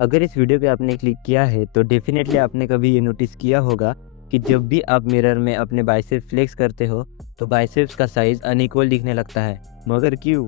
अगर इस वीडियो पे आपने क्लिक किया है तो डेफिनेटली आपने कभी ये नोटिस किया होगा कि जब भी आप मिरर में अपने बाइसेप्स फ्लेक्स करते हो तो बाइसेप्स का साइज अनइक्वल दिखने लगता है। मगर क्यों?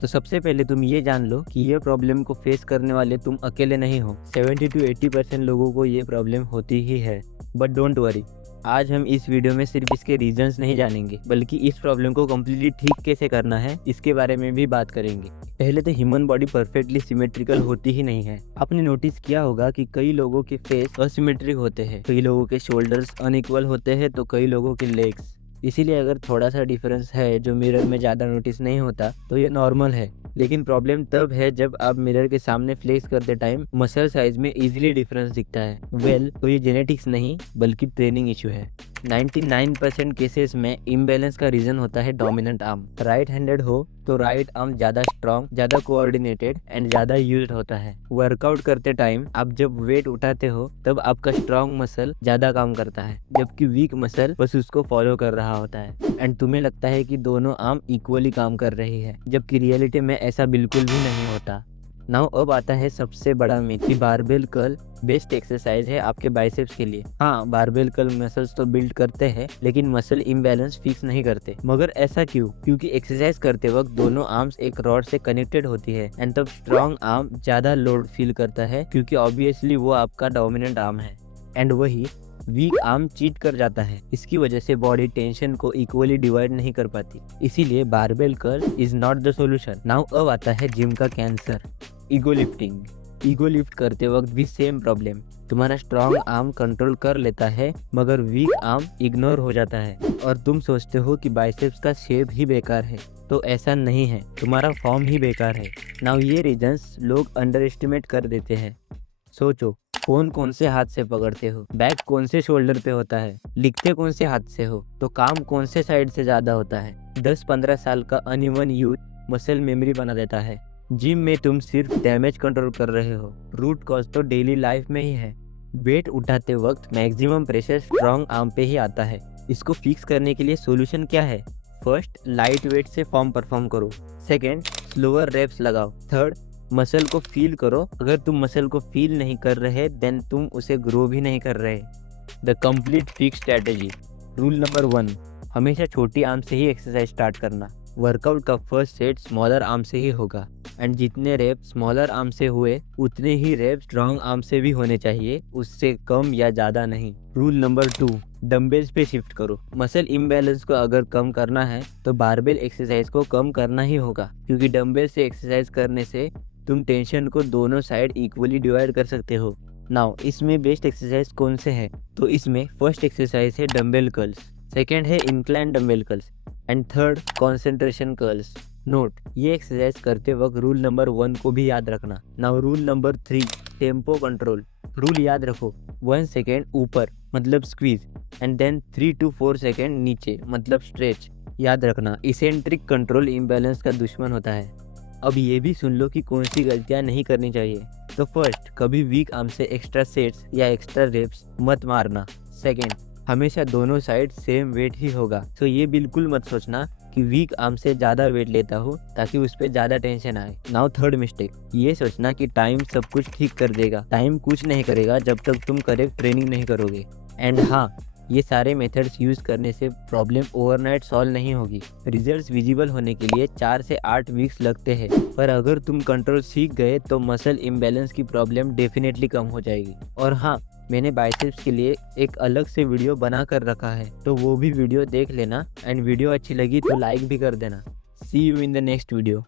तो सबसे पहले तुम ये जान लो कि ये प्रॉब्लम को फेस करने वाले तुम अकेले नहीं हो। 70 to 80% लोगों को ये प्रॉब्लम होती ही है। बट डोंट वरी, आज हम इस वीडियो में सिर्फ इसके रीजंस नहीं जानेंगे बल्कि इस प्रॉब्लम को कम्प्लीटली ठीक कैसे करना है इसके बारे में भी बात करेंगे। पहले तो ह्यूमन बॉडी परफेक्टली सिमेट्रिकल होती ही नहीं है। आपने नोटिस किया होगा कि कई लोगों के फेस असिमेट्रिक होते हैं, कई लोगों के शोल्डर्स अनइक्वल होते हैं तो कई लोगों के लेग्स। इसीलिए अगर थोड़ा सा डिफरेंस है जो मिरर में ज़्यादा नोटिस नहीं होता तो ये नॉर्मल है। लेकिन प्रॉब्लम तब है जब आप मिरर के सामने फ्लेक्स करते टाइम मसल साइज में इजीली डिफरेंस दिखता है। तो ये जेनेटिक्स नहीं बल्कि ट्रेनिंग इशू है। 99% केसेस में इम्बैलेंस का रीजन होता है डोमिनेंट आर्म। राइट हैंडेड हो तो राइट आर्म ज़्यादा स्ट्रॉन्ग, ज़्यादा कोऑर्डिनेटेड एंड ज़्यादा यूज्ड होता है। वर्कआउट करते टाइम आप जब वेट उठाते हो तब आपका स्ट्रॉन्ग मसल ज़्यादा काम करता है जबकि वीक मसल बस उसको फॉलो कर रहा होता है। एंड तुम्हें लगता है कि दोनों आर्म इक्वली काम कर रही है जबकि रियलिटी में ऐसा बिल्कुल भी नहीं होता। नाउ अब आता है सबसे बड़ा मिथ कि बारबेल कर्ल बेस्ट एक्सरसाइज है आपके बाइसेप्स के लिए। हाँ, बारबेल कर्ल मसल्स तो बिल्ड करते हैं लेकिन मसल इम्बैलेंस फिक्स नहीं करते। मगर ऐसा क्यों? क्योंकि एक्सरसाइज करते वक्त दोनों आर्म्स एक रॉड से कनेक्टेड होती है एंड तब स्ट्रॉन्ग आर्म ज्यादा लोड फील करता है क्योंकि ऑब्वियसली वो आपका डोमिनेंट आर्म है। एंड वही वीक आर्म चीट कर जाता है। इसकी वजह से बॉडी टेंशन को इक्वली डिवाइड नहीं कर पाती। इसीलिए barbell curl is not the solution. Now अब आता है जिम का cancer, ego lifting. Ego lift करते वक्त भी सेम प्रॉब्लम। तुम्हारा स्ट्रॉन्ग आर्म कंट्रोल कर लेता है मगर वीक आर्म इग्नोर हो जाता है और तुम सोचते हो कि बाइसेप्स का शेप ही बेकार है। तो ऐसा नहीं है, तुम्हारा फॉर्म ही बेकार है। नाउ ये रीजंस लोग अंडर एस्टिमेट कर देते हैं। सोचो, फोन कौन से हाथ से पकड़ते हो, बैग कौन से शोल्डर पे होता है, लिखते कौन से हाथ से हो, तो काम कौन से साइड से ज्यादा होता है। 10-15 साल का अनइवन यूथ मसल मेमोरी बना देता है। जिम में तुम सिर्फ डैमेज कंट्रोल कर रहे हो, रूट कॉज तो डेली लाइफ में ही है। वेट उठाते वक्त मैक्सिमम प्रेशर स्ट्रॉन्ग आर्म पे ही आता है। इसको फिक्स करने के लिए सॉल्यूशन क्या है? फर्स्ट, लाइट वेट से फॉर्म परफॉर्म करो। सेकेंड, स्लोअर रेप्स लगाओ। थर्ड, मसल को फील करो। अगर तुम मसल को फील नहीं कर रहे देन तुम उसे ग्रो भी नहीं कर रहे। The complete fix strategy. Rule number 1, हमेशा छोटी आर्म से ही एक्सरसाइज स्टार्ट करना। वर्कआउट का फर्स्ट सेट स्मॉलर आर्म से ही होगा एंड जितने रेप स्मॉलर आर्म से हुए उतने ही रेप स्ट्रॉन्ग आर्म से भी होने चाहिए, उससे कम या ज़्यादा नहीं। रूल नंबर 2, डंबल्स पे शिफ्ट करो। मसल इम्बैलेंस को अगर कम करना है तो बारबेल एक्सरसाइज को कम करना ही होगा क्योंकि डंबल से एक्सरसाइज करने से तुम टेंशन को दोनों साइड इक्वली डिवाइड कर सकते हो। नाउ इसमें बेस्ट एक्सरसाइज कौन से है? तो इसमें फर्स्ट एक्सरसाइज है डंबल कर्ल्स, सेकेंड है incline dumbbell curls and third concentration curls. Note, ये एक्सरसाइज करते वक्त रूल नंबर 1 को भी याद रखना। Now rule number 3, tempo control. Rule याद रखो, 1 सेकेंड ऊपर मतलब squeeze and then 3 to 4 second नीचे मतलब स्ट्रेच। याद रखना, इसेंट्रिक कंट्रोल इम्बैलेंस का दुश्मन होता है। अब ये भी सुन लो कि कौन सी गलतियां नहीं करनी चाहिए। तो फर्स्ट, कभी वीक आर्म से एक्स्ट्रा सेट्स या एक्स्ट्रा रेप्स मत मारना। सेकेंड, हमेशा दोनों साइड सेम वेट ही होगा। तो ये बिल्कुल मत सोचना कि वीक आर्म से ज़्यादा वेट लेता हो ताकि उस पर ज़्यादा टेंशन आए। नाउ थर्ड मिस्टेक, ये सोचना कि टाइम सब कुछ ठीक कर देगा। टाइम कुछ नहीं करेगा जब तक तुम करेक्ट ट्रेनिंग नहीं करोगे। एंड हाँ, ये सारे मेथड्स यूज़ करने से प्रॉब्लम ओवरनाइट सॉल्व नहीं होगी। रिजल्ट्स विजिबल होने के लिए 4 से 8 वीक्स लगते हैं, पर अगर तुम कंट्रोल सीख गए तो मसल इम्बैलेंस की प्रॉब्लम डेफिनेटली कम हो जाएगी। और हाँ, मैंने बाइसेप्स के लिए एक अलग से वीडियो बना कर रखा है तो वो भी वीडियो देख लेना एंड वीडियो अच्छी लगी तो लाइक भी कर देना। See you in the next video.